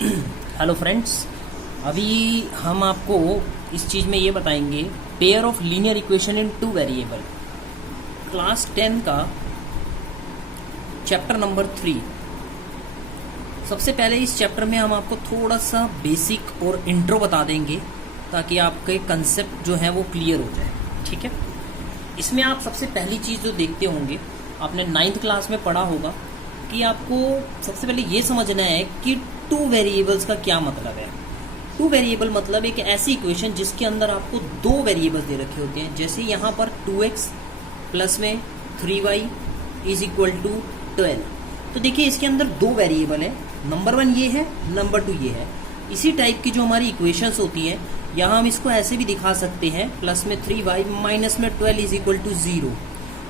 Hello friends, अभी हम आपको इस चीज़ में ये बताएंगे pair of linear equation in two variable, class 10 का चैप्टर नंबर 3। सबसे पहले इस चैप्टर में हम आपको थोड़ा सा बेसिक और इंट्रो बता देंगे ताकि आपके कंसेप्ट जो है वो क्लियर हो जाए। ठीक है, इसमें आप सबसे पहली चीज़ जो देखते होंगे, आपने 9th क्लास में पढ़ा होगा कि आपको सबसे पहले ये समझना है कि टू वेरिएबल्स का क्या मतलब है। टू वेरिएबल मतलब एक ऐसी इक्वेशन जिसके अंदर आपको दो वेरिएबल्स दे रखे होते हैं। जैसे यहाँ पर 2x प्लस में 3y इज इक्वल टू 12। तो देखिए इसके अंदर दो वेरिएबल है, नंबर 1 ये है, नंबर 2 ये है। इसी टाइप की जो हमारी इक्वेशंस होती हैं, यहाँ हम इसको ऐसे भी दिखा सकते हैं, प्लस में 3y माइनस में 12 इज इक्वल टू 0।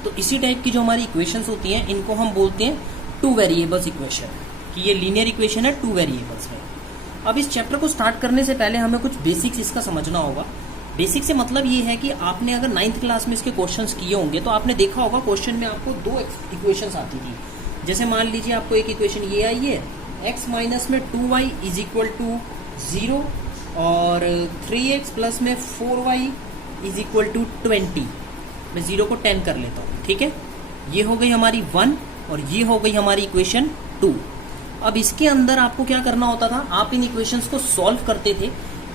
तो इसी टाइप की जो हमारी इक्वेशंस होती हैं, इनको हम बोलते हैं टू वेरिएबल्स इक्वेशन, कि ये लीनियर इक्वेशन है टू वेरिएबल्स में। अब इस चैप्टर को स्टार्ट करने से पहले हमें कुछ बेसिक्स इसका समझना होगा। बेसिक से मतलब ये है कि आपने अगर 9th क्लास में इसके क्वेश्चंस किए होंगे तो आपने देखा होगा क्वेश्चन में आपको दो इक्वेशंस आती थी। जैसे मान लीजिए आपको एक इक्वेशन ये आई है, x माइनस में 2y इज इक्वल टू 0 और 3x प्लस में 4y इज इक्वल टू 20। मैं 0 को 10 कर लेता हूँ। ठीक है, ये हो गई हमारी 1 और ये हो गई हमारी इक्वेशन 2। अब इसके अंदर आपको क्या करना होता था, आप इन इक्वेशंस को सॉल्व करते थे,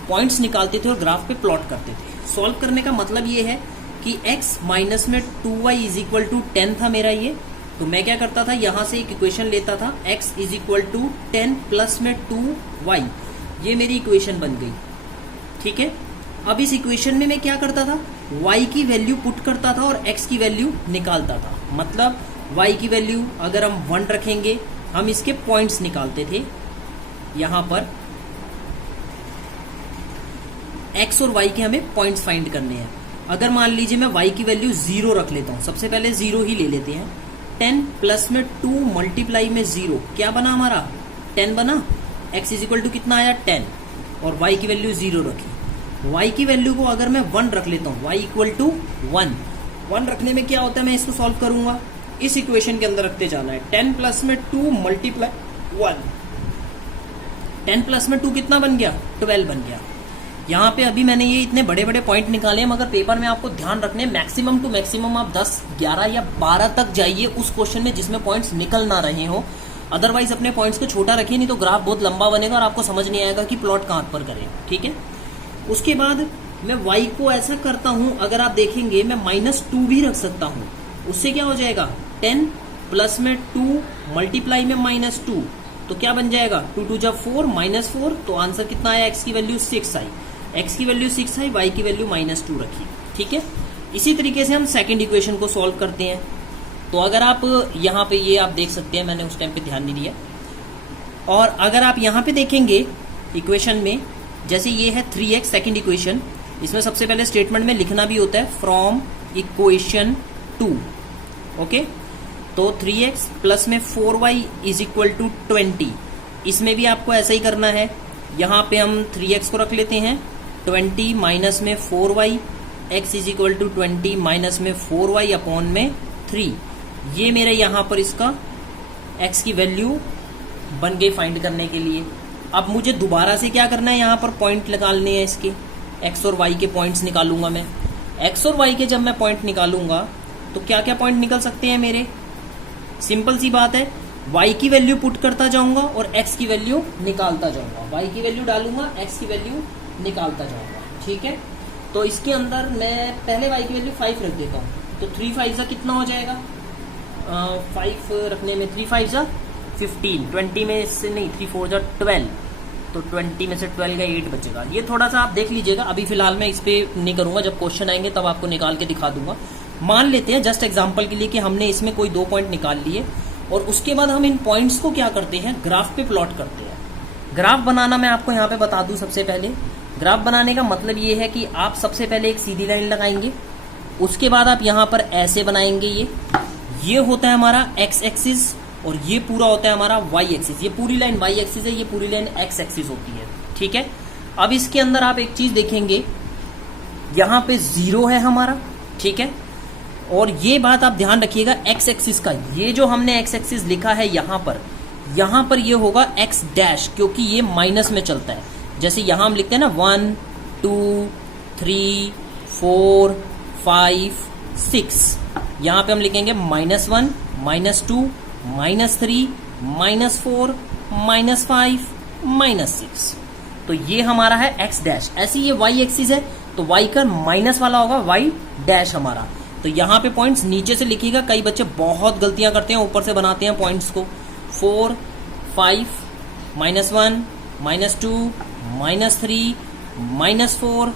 पॉइंट्स निकालते थे और ग्राफ पे प्लॉट करते थे। सॉल्व करने का मतलब ये है कि x माइनस में 2y इज इक्वल टू 10 था मेरा ये, तो मैं क्या करता था, यहाँ से एक इक्वेशन लेता था, x is equal to 10 plus में 2y, ये मेरी इक्वेशन बन गई। ठीक है, अब इस इक्वेशन में मैं क्या करता था, y की वैल्यू पुट करता था और x की वैल्यू निकालता था। मतलब y की वैल्यू अगर हम 1 रखेंगे, हम इसके पॉइंट्स निकालते थे। यहां पर x और y के हमें पॉइंट्स फाइंड करने हैं। अगर मान लीजिए मैं y की वैल्यू 0 रख लेता हूं, सबसे पहले 0 ही ले लेते हैं। 10 प्लस में 2 मल्टीप्लाई में 0 क्या बना हमारा, 10 बना। x इज इक्वल टू कितना आया, 10, और y की वैल्यू 0 रखी। y की वैल्यू को अगर मैं 1 रख लेता हूं, y इक्वल टू 1 रखने में क्या होता है, मैं इसको सॉल्व करूंगा, इस इक्वेशन के अंदर रखते जाना है। 10 प्लस में 2 मल्टीप्लाई 1, 10 प्लस में 2 कितना बन गया, 12 बन गया। यहाँ पे अभी मैंने ये इतने बड़े बड़े पॉइंट निकाले हैं, मगर पेपर में आपको ध्यान रखने, मैक्सिमम टू मैक्सिमम आप 10, 11 या 12 तक जाइए उस क्वेश्चन में जिसमें पॉइंट्स निकल ना रहे हो। अदरवाइज अपने पॉइंट्स को छोटा रखिए, नहीं तो ग्राफ बहुत लंबा बनेगा और आपको समझ नहीं आएगा कि प्लॉट कहाँ पर करें। ठीक है, उसके बाद मैं y को ऐसा करता हूं, अगर आप देखेंगे मैं -2 भी रख सकता हूं। उससे क्या हो जाएगा, 10 प्लस में 2 मल्टीप्लाई में -2, तो क्या बन जाएगा, 2 2 जा 4 -4, तो आंसर कितना आया, x की वैल्यू 6 आई। x की वैल्यू 6 आई, y की वैल्यू -2 रखी। ठीक है, इसी तरीके से हम सेकंड इक्वेशन को सॉल्व करते हैं। तो अगर आप यहाँ पे ये आप देख सकते हैं, मैंने उस टाइम पे ध्यान नहीं दिया। और अगर आप यहाँ पे देखेंगे इक्वेशन में, जैसे ये है 3x सेकंड इक्वेशन, इसमें सबसे पहले स्टेटमेंट में लिखना भी होता है फ्रॉम इक्वेशन 2। ओके, तो 3x प्लस में 4y इज इक्वल टू 20, इसमें भी आपको ऐसा ही करना है। यहाँ पे हम 3x को रख लेते हैं, 20 माइनस में 4y, x is equal to 20 minus में 4y अपॉन में 3। ये मेरे यहाँ पर इसका x की वैल्यू बन गई फाइंड करने के लिए। अब मुझे दोबारा से क्या करना है, यहाँ पर पॉइंट निकालने हैं इसके, x और y के पॉइंट्स निकालूंगा मैं। x और y के जब मैं पॉइंट निकालूंगा तो क्या क्या पॉइंट निकल सकते हैं मेरे, सिंपल सी बात है, y की वैल्यू पुट करता जाऊंगा और x की वैल्यू निकालता जाऊंगा। y की वैल्यू डालूंगा, x की वैल्यू निकालता जाऊंगा। ठीक है, तो इसके अंदर मैं पहले y की वैल्यू 5 रख देता हूँ, तो 3 5 जा कितना हो जाएगा, 5 रखने में 3 5 जा 15, 20 में से नहीं, 3 4 जा 12, तो 20 में से 12 का 8 बचेगा। ये थोड़ा सा आप देख लीजिएगा, अभी फिलहाल मैं इस पर नहीं करूंगा, जब क्वेश्चन आएंगे तब आपको निकाल के दिखा दूंगा। मान लेते हैं जस्ट एग्जांपल के लिए कि हमने इसमें कोई 2 पॉइंट निकाल लिए, और उसके बाद हम इन पॉइंट्स को क्या करते हैं, ग्राफ पे प्लॉट करते हैं। ग्राफ बनाना मैं आपको यहाँ पे बता दूं। सबसे पहले ग्राफ बनाने का मतलब ये है कि आप सबसे पहले एक सीधी लाइन लगाएंगे, उसके बाद आप यहाँ पर ऐसे बनाएंगे, ये होता है हमारा x एक्सिस और ये पूरा होता है हमारा y एक्सिस। ये पूरी लाइन y एक्सिस है, ये पूरी लाइन x एक्सिस होती है। ठीक है, अब इसके अंदर आप एक चीज देखेंगे, यहाँ पे 0 है हमारा। ठीक है, और ये बात आप ध्यान रखिएगा, एक्स एक्सिस का ये जो हमने एक्स एक्सिस लिखा है यहाँ पर, यहां पर ये होगा x डैश, क्योंकि ये माइनस में चलता है। जैसे यहां हम लिखते हैं ना 1 2 3 4 5 6, यहां पे हम लिखेंगे -1 -2 -3 -4 -5 -6। तो ये हमारा है x डैश। ऐसे ये y एक्सिस है तो y का माइनस वाला होगा y डैश हमारा। तो यहाँ पे पॉइंट्स नीचे से लिखिएगा, कई बच्चे बहुत गलतियां करते हैं, ऊपर से बनाते हैं पॉइंट्स को। 4 5 -1 -2 -3 -4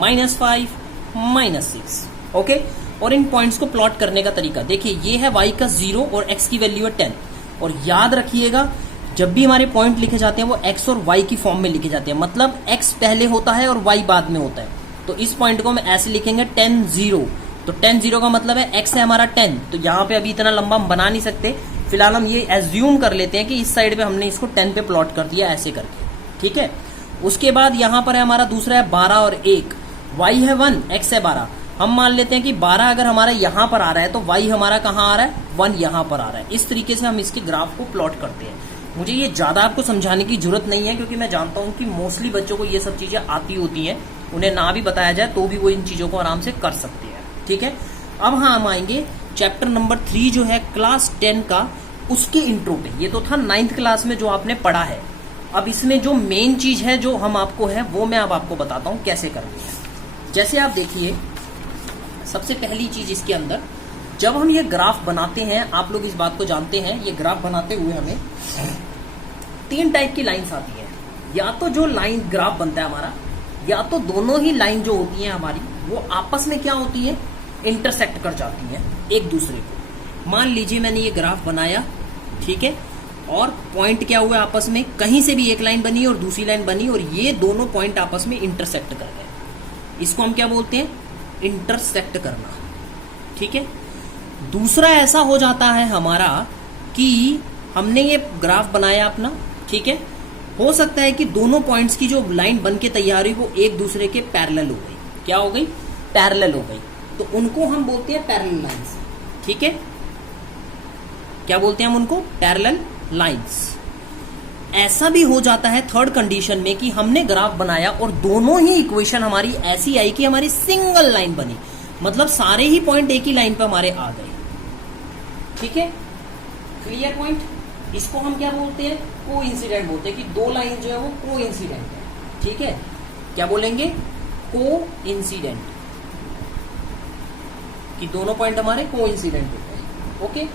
-5 -6। ओके, और इन पॉइंट्स को प्लॉट करने का तरीका देखिए, ये है y का 0 और x की वैल्यू है 10। और याद रखिएगा जब भी हमारे पॉइंट लिखे जाते हैं वो x और y की फॉर्म में लिखे जाते हैं, मतलब x पहले होता है और y बाद में होता है। तो इस पॉइंट को हम ऐसे लिखेंगे 10 0। तो 10 0 का मतलब है x है हमारा 10। तो यहाँ पे अभी इतना लंबा हम बना नहीं सकते, फिलहाल हम ये एज्यूम कर लेते हैं कि इस साइड पे हमने इसको 10 पे प्लॉट कर दिया ऐसे करके, ठीक है। उसके बाद यहाँ पर है हमारा दूसरा है 12 और 1, y है 1 x है 12। हम मान लेते हैं कि 12 अगर हमारा यहाँ पर आ रहा है तो y हमारा कहाँ आ रहा है, 1 यहाँ पर आ रहा है। इस तरीके से हम इसके ग्राफ को प्लॉट करते हैं। मुझे ये ज्यादा आपको समझाने की जरूरत नहीं है, क्योंकि मैं जानता हूँ कि मोस्टली बच्चों को ये सब चीजें आती होती हैं, उन्हें ना भी बताया जाए तो भी वो इन चीजों को आराम से कर सकते हैं, ठीक है। अब हाँ, हम आएंगे चैप्टर नंबर 3 जो है क्लास 10 का, उसके इंट्रो पे। ये तो था 9th क्लास में जो आपने पढ़ा है। अब इसमें जो मेन चीज है जो हम आपको है वो मैं अब आपको बताता हूँ कैसे करनी है। जैसे आप देखिए, सबसे पहली चीज इसके अंदर जब हम ये ग्राफ बनाते हैं, आप लोग इस बात को जानते हैं, ये ग्राफ बनाते हुए हमें 3 टाइप की लाइंस आती है। या तो जो लाइन ग्राफ बनता है हमारा, या तो दोनों ही लाइन जो होती है हमारी वो आपस में क्या होती है, इंटरसेक्ट कर जाती है एक दूसरे को। मान लीजिए मैंने ये ग्राफ बनाया, ठीक है, और पॉइंट क्या हुआ आपस में, कहीं से भी एक लाइन बनी और दूसरी लाइन बनी और ये दोनों पॉइंट आपस में इंटरसेक्ट कर गए। इसको हम क्या बोलते हैं, इंटरसेक्ट करना, ठीक है। दूसरा ऐसा हो जाता है हमारा कि हमने ये ग्राफ बनाया अपना, ठीक है, हो सकता है कि दोनों पॉइंट्स की जो लाइन बन के तैयार हुई वो एक दूसरे के पैरेलल हो गई। क्या हो गई, पैरेलल हो गई। तो उनको हम बोलते हैं पैरेलल लाइंस, ठीक है। क्या बोलते हैं हम उनको, पैरेलल लाइंस। ऐसा भी हो जाता है थर्ड कंडीशन में कि हमने ग्राफ बनाया और दोनों ही इक्वेशन हमारी ऐसी आई कि हमारी सिंगल लाइन बनी, मतलब सारे ही पॉइंट एक ही लाइन पर हमारे आ गए, ठीक है। Clear point. इसको हम क्या बोलते हैं, को इंसिडेंट बोलते हैं, कि दो लाइन जो है वो को इंसिडेंट है, ठीक है। क्या बोलेंगे, को इंसिडेंट, कि दोनों पॉइंट हमारे को इंसिडेंट होते हैं, ओके।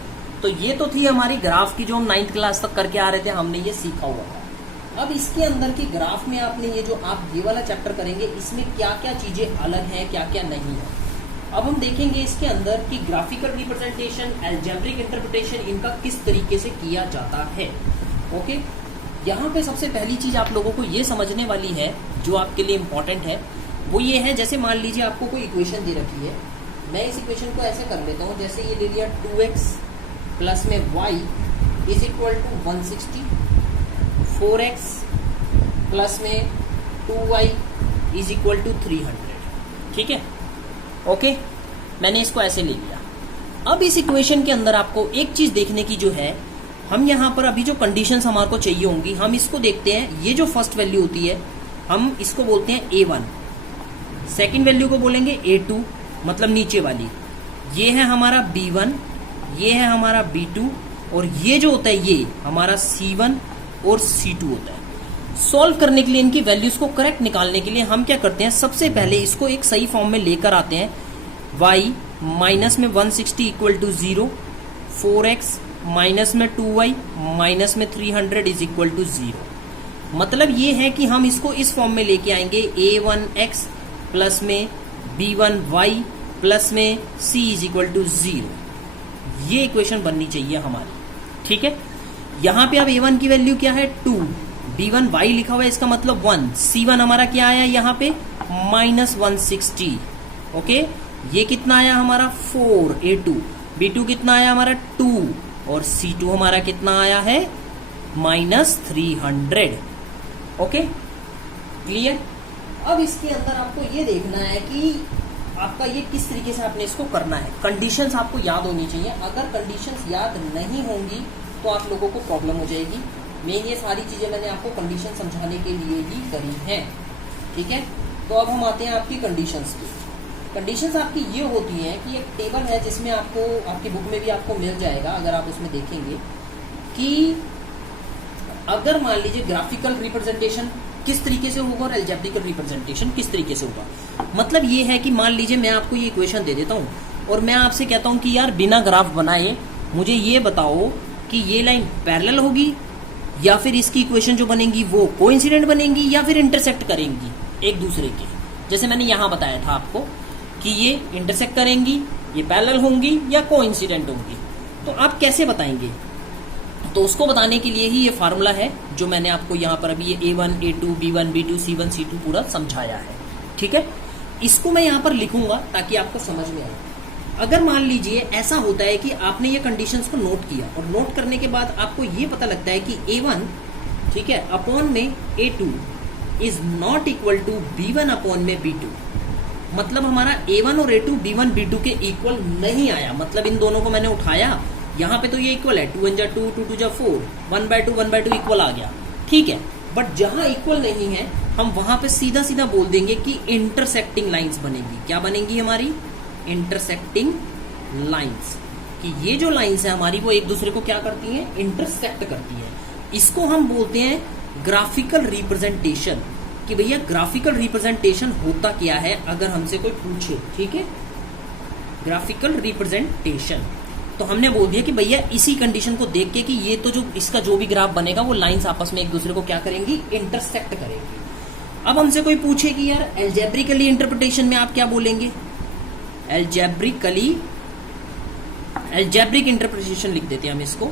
तो ये तो थी हमारी ग्राफ की जो हम 9th क्लास तक करके आ रहे थे, हमने ये सीखा हुआ था। अब इसके अंदर की ग्राफ में आपने ये जो आप ये वाला चैप्टर करेंगे, इसमें क्या क्या चीजें अलग हैं, क्या क्या नहीं है। अब हम देखेंगे इसके अंदर कि ग्राफिकल रिप्रेजेंटेशन, अलजेब्रिक इंटरप्रिटेशन, इनका किस तरीके से किया जाता है, ओके। यहाँ पे सबसे पहली चीज आप लोगों को ये समझने वाली है जो आपके लिए इंपॉर्टेंट है, वो ये है, जैसे मान लीजिए आपको कोई इक्वेशन दे रखी है, मैं इस इक्वेशन को ऐसे कर लेता हूँ, जैसे ये ले लिया 2x प्लस में y is equal to 160, 4x plus में 2y इज इक्वल टू 300, ठीक है, ओके। मैंने इसको ऐसे ले लिया। अब इस इक्वेशन के अंदर आपको एक चीज देखने की जो है, हम यहाँ पर अभी जो कंडीशंस हमारे को चाहिए होंगी, हम इसको देखते हैं। ये जो फर्स्ट वैल्यू होती है हम इसको बोलते हैं A1, सेकंड वैल्यू को बोलेंगे A2, मतलब नीचे वाली। ये है हमारा B1, ये है हमारा B2, और ये जो होता है ये हमारा C1 और C2 होता है। सॉल्व करने के लिए, इनकी वैल्यूज को करेक्ट निकालने के लिए हम क्या करते हैं, सबसे पहले इसको एक सही फॉर्म में लेकर आते हैं। y माइनस में 160 इक्वल टू 0, 4x माइनस में 2y माइनस में 300 इज इक्वल टू 0। मतलब ये है कि हम इसको इस फॉर्म में लेके आएंगे, a1x प्लस में b1y प्लस में c इज इक्वल टू 0। ये इक्वेशन बननी चाहिए हमारी, ठीक है। यहाँ पे अब a1 की वैल्यू क्या है, 2, b1y लिखा हुआ है, इसका मतलब 1, c1 हमारा क्या आया यहाँ पे, माइनस 160, ओके। ये कितना आया हमारा 4, a2, b2 कितना आया हमारा 2, और c2 हमारा कितना आया है माइनस 300, ओके। क्लियर। अब इसके अंदर आपको ये देखना है कि आपका ये किस तरीके से आपने इसको करना है। कंडीशंस आपको याद होनी चाहिए, अगर कंडीशंस याद नहीं होंगी तो आप लोगों को प्रॉब्लम हो जाएगी। मेन ये सारी चीजें मैंने आपको कंडीशन समझाने के लिए ही करी हैं, ठीक है। तो अब हम आते हैं आपकी कंडीशंस की। कंडीशंस आपकी ये होती हैं कि एक टेबल है जिसमें आपको आपकी बुक में भी आपको मिल जाएगा, अगर आप उसमें देखेंगे कि अगर मान लीजिए ग्राफिकल रिप्रेजेंटेशन किस तरीके से होगा और अलजेब्रिकल रिप्रेजेंटेशन किस तरीके से होगा। मतलब ये है कि मान लीजिए मैं आपको ये इक्वेशन दे देता हूँ और मैं आपसे कहता हूँ कि यार बिना ग्राफ बनाए मुझे ये बताओ कि ये लाइन पैरेलल होगी या फिर इसकी इक्वेशन जो बनेंगी वो कोइंसिडेंट बनेंगी या फिर इंटरसेक्ट करेंगी एक दूसरे के। जैसे मैंने यहाँ बताया था आपको कि ये इंटरसेक्ट करेंगी, ये पैरेलल होंगी या कोइंसिडेंट होंगी। तो आप कैसे बताएंगे? तो उसको बताने के लिए ही ये फार्मूला है जो मैंने आपको यहाँ पर अभी ये A1, A2, B1, B2, C1, C2 पूरा समझाया है, ठीक है। इसको मैं यहाँ पर लिखूंगा ताकि आपको समझ में आए। अगर मान लीजिए ऐसा होता है कि आपने ये कंडीशंस को नोट किया और नोट करने के बाद आपको ये पता लगता है कि A1, ठीक है, अपॉन में A2 is not equal to B1 upon में B2। मतलब हमारा A1 और A2 B1 B2 के इक्वल नहीं आया। मतलब इन दोनों को मैंने उठाया, यहाँ पे तो ये इक्वल है, 2 1 जा 2, 2 2 जा 4, 1/2 1/2 इक्वल आ गया, ठीक है। बट जहां इक्वल नहीं है हम वहां पे सीधा सीधा बोल देंगे कि इंटरसेक्टिंग लाइंस बनेगी। क्या बनेंगी हमारी? Intersecting lines. कि ये जो लाइंस है हमारी वो एक दूसरे को क्या करती हैं? इंटरसेक्ट करती है। इसको हम बोलते हैं ग्राफिकल रिप्रेजेंटेशन। कि भैया ग्राफिकल रिप्रेजेंटेशन होता क्या है अगर हमसे कोई पूछे, ठीक है। ग्राफिकल रिप्रेजेंटेशन तो हमने बोल दिया कि भैया इसी कंडीशन को देख के कि ये तो जो इसका जो भी ग्राफ बनेगा वो लाइंस आपस में एक दूसरे को क्या करेंगी? इंटरसेक्ट करेंगी। अब हमसे कोई पूछे कि यार एल्जेब्रिकली इंटरप्रिटेशन में आप क्या बोलेंगे? एल्जेब्रिक इंटरप्रिटेशन लिख देते हैं हम इसको,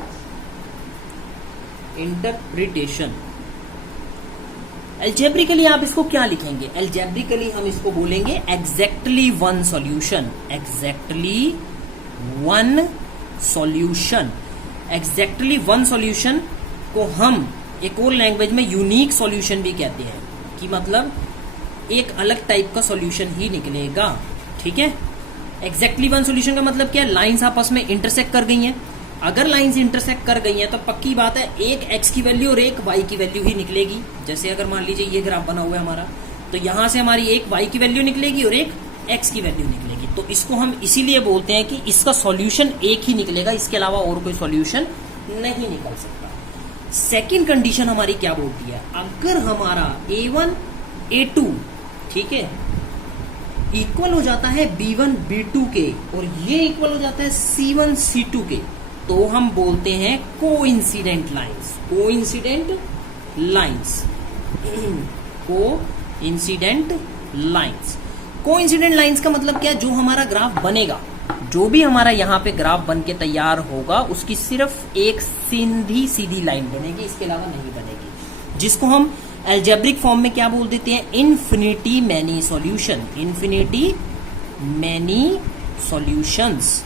इंटरप्रिटेशन। एल्जेब्रिकली आप इसको क्या लिखेंगे? एल्जेब्रिकली हम इसको बोलेंगे exactly one solution. Exactly one solution. Exactly one solution को हम एक और लैंग्वेज में यूनिक सॉल्यूशन भी कहते हैं कि मतलब एक अलग टाइप का सॉल्यूशन ही निकलेगा, ठीक है। एग्जैक्टली वन सॉल्यूशन का मतलब क्या है? लाइंस आपस में इंटरसेक्ट कर गई हैं। अगर लाइंस इंटरसेक्ट कर गई हैं तो पक्की बात है एक एक्स की वैल्यू और एक वाई की वैल्यू ही निकलेगी। जैसे अगर मान लीजिए ये ग्राफ बना हुआ है हमारा, तो यहां से हमारी एक वाई की वैल्यू निकलेगी और एक एक्स की वैल्यू निकलेगी। तो इसको हम इसीलिए बोलते हैं कि इसका सॉल्यूशन एक ही निकलेगा, इसके अलावा और कोई सॉल्यूशन नहीं निकल सकता। सेकंड कंडीशन हमारी क्या बोलती है? अगर हमारा A1 A2, ठीक है, इक्वल हो जाता है B1 B2 के और ये इक्वल हो जाता है C1 C2 के, तो हम बोलते हैं coincident lines. Coincident lines, coincident lines. Coincident lines का मतलब क्या है? जो हमारा ग्राफ बनेगा, जो भी हमारा यहाँ पे ग्राफ बन के तैयार होगा उसकी सिर्फ एक सीधी लाइन बनेगी, इसके अलावा नहीं बनेगी। जिसको हम एल्जेब्रिक फॉर्म में क्या बोल देते हैं? Infinity many solution. Infinity many solutions.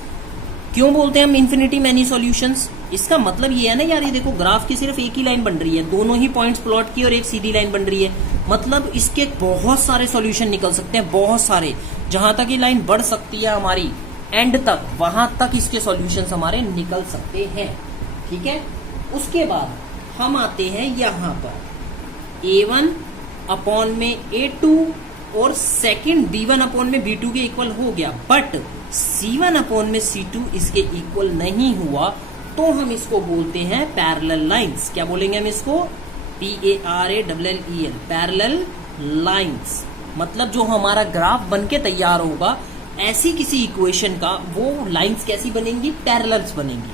क्यों बोलते हैं हम इन्फिनिटी मैनी सॉल्यूशंस? इसका मतलब ये है ना यार, ये देखो ग्राफ की सिर्फ एक ही लाइन बन रही है, दोनों ही पॉइंट्स प्लॉट की और एक सीधी लाइन बन रही है। मतलब इसके बहुत सारे सॉल्यूशन निकल सकते हैं, बहुत सारे। जहां तक ये लाइन बढ़ सकती है हमारी एंड तक, वहां तक इसके सॉल्यूशंस हमारे निकल सकते हैं, ठीक है। उसके बाद हम आते हैं यहां पर A1 अपॉन में A2 और सेकंड B1 अपॉन में B2 के इक्वल हो गया, बट C1 अपॉन में C2 इसके इक्वल नहीं हुआ, तो हम इसको बोलते हैं पैरेलल लाइंस। क्या बोलेंगे हम इसको? PARALLEL, parallel lines. मतलब जो हमारा ग्राफ बन के तैयार होगा ऐसी किसी इक्वेशन का, वो लाइंस कैसी बनेंगी? पैरेलल्स बनेंगी।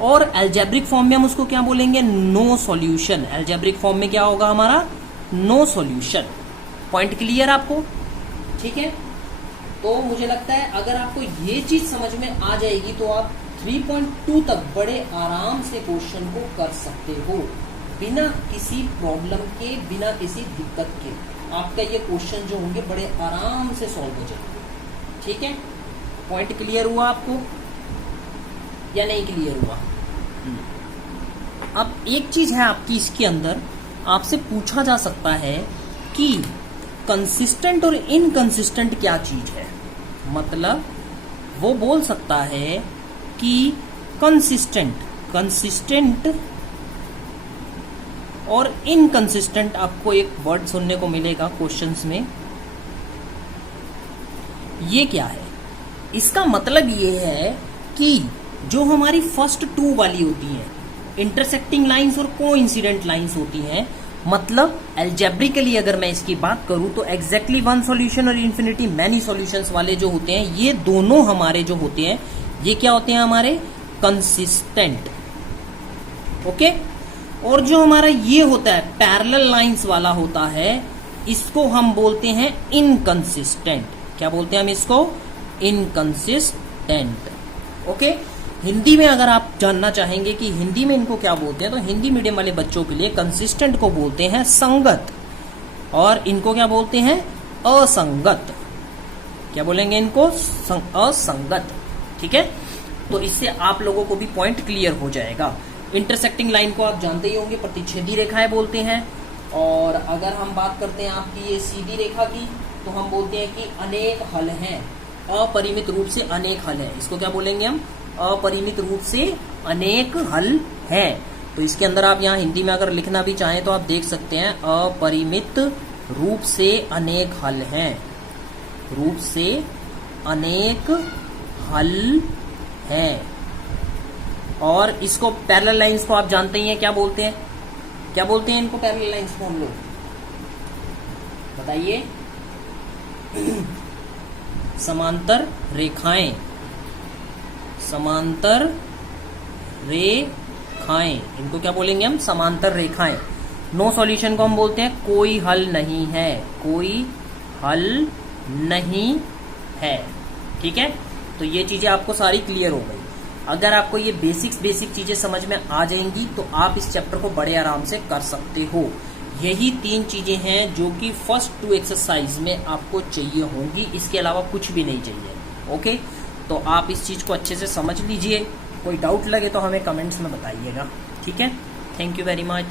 और एल्जेब्रिक फॉर्म में हम उसको क्या बोलेंगे? No solution. एल्जेब्रिक फॉर्म में क्या होगा हमारा? No solution. पॉइंट क्लियर आपको? ठीक है। तो मुझे लगता है अगर आपको ये चीज समझ में आ जाएगी तो आप 3.2 तक बड़े आराम से क्वेश्चन को कर सकते हो, बिना किसी प्रॉब्लम के, बिना किसी दिक्कत के। आपका ये क्वेश्चन जो होंगे बड़े आराम से सॉल्व हो जाएंगे, ठीक है। पॉइंट क्लियर हुआ आपको या नहीं क्लियर हुआ? अब एक चीज है आपकी इसके अंदर, आपसे पूछा जा सकता है कि कंसिस्टेंट और इनकंसिस्टेंट क्या चीज है। मतलब वो बोल सकता है कि कंसिस्टेंट कंसिस्टेंट और इनकंसिस्टेंट आपको एक वर्ड सुनने को मिलेगा क्वेश्चंस में। ये क्या है? इसका मतलब ये है कि जो हमारी फर्स्ट टू वाली होती हैं, इंटरसेक्टिंग लाइंस और कोइंसिडेंट लाइंस होती हैं, मतलब एल्जेब्रिकली अगर मैं इसकी बात करूं तो एग्जैक्टली वन सॉल्यूशन और इन्फिनिटी मैनी सॉल्यूशंस वाले जो होते हैं, ये दोनों हमारे जो होते हैं, ये क्या होते हैं? हमारे कंसिस्टेंट। ओके। और जो हमारा ये होता है पैरेलल लाइंस वाला होता है, इसको हम बोलते हैं इनकंसिस्टेंट। क्या बोलते हैं हम इसको? इनकंसिस्टेंट। ओके। हिंदी में अगर आप जानना चाहेंगे कि हिंदी में इनको क्या बोलते हैं, तो हिंदी मीडियम वाले बच्चों के लिए कंसिस्टेंट को बोलते हैं संगत, और इनको क्या बोलते हैं? असंगत। क्या बोलेंगे इनको? असंगत। ठीक है। तो इससे आप लोगों को भी पॉइंट क्लियर हो जाएगा। इंटरसेक्टिंग लाइन को आप जानते ही होंगे, प्रतिच्छेदी रेखाएं बोलते हैं। और अगर हम बात करते हैं आपकी ये सीधी रेखा की, तो हम बोलते हैं कि अनेक हल हैं, अपरिमित रूप से अनेक हल है। इसको क्या बोलेंगे हम? अपरिमित रूप से अनेक हल हैं। तो इसके अंदर आप यहाँ हिंदी में अगर लिखना भी चाहें तो आप देख सकते हैं, अपरिमित रूप से अनेक हल हैं। रूप से अनेक हल हैं। और इसको पैरेलल लाइंस को आप जानते ही हैं, क्या बोलते हैं? क्या बोलते हैं इनको पैरेलल लाइंस को हम लोग? बताइए। समांतर रेखाएं। समांतर रेखाएं, इनको क्या बोलेंगे हम? समांतर रेखाएं। नो सॉल्यूशन को हम बोलते हैं कोई हल नहीं है। कोई हल नहीं है। ठीक है। तो ये चीजें आपको सारी क्लियर हो गई। अगर आपको ये बेसिक चीजें समझ में आ जाएंगी तो आप इस चैप्टर को बड़े आराम से कर सकते हो। यही 3 चीजें हैं जो कि फर्स्ट 2 एक्सरसाइज में आपको चाहिए होंगी, इसके अलावा कुछ भी नहीं चाहिए। ओके। तो आप इस चीज को अच्छे से समझ लीजिए। कोई डाउट लगे तो हमें कमेंट्स में बताइएगा। ठीक है। Thank you very much.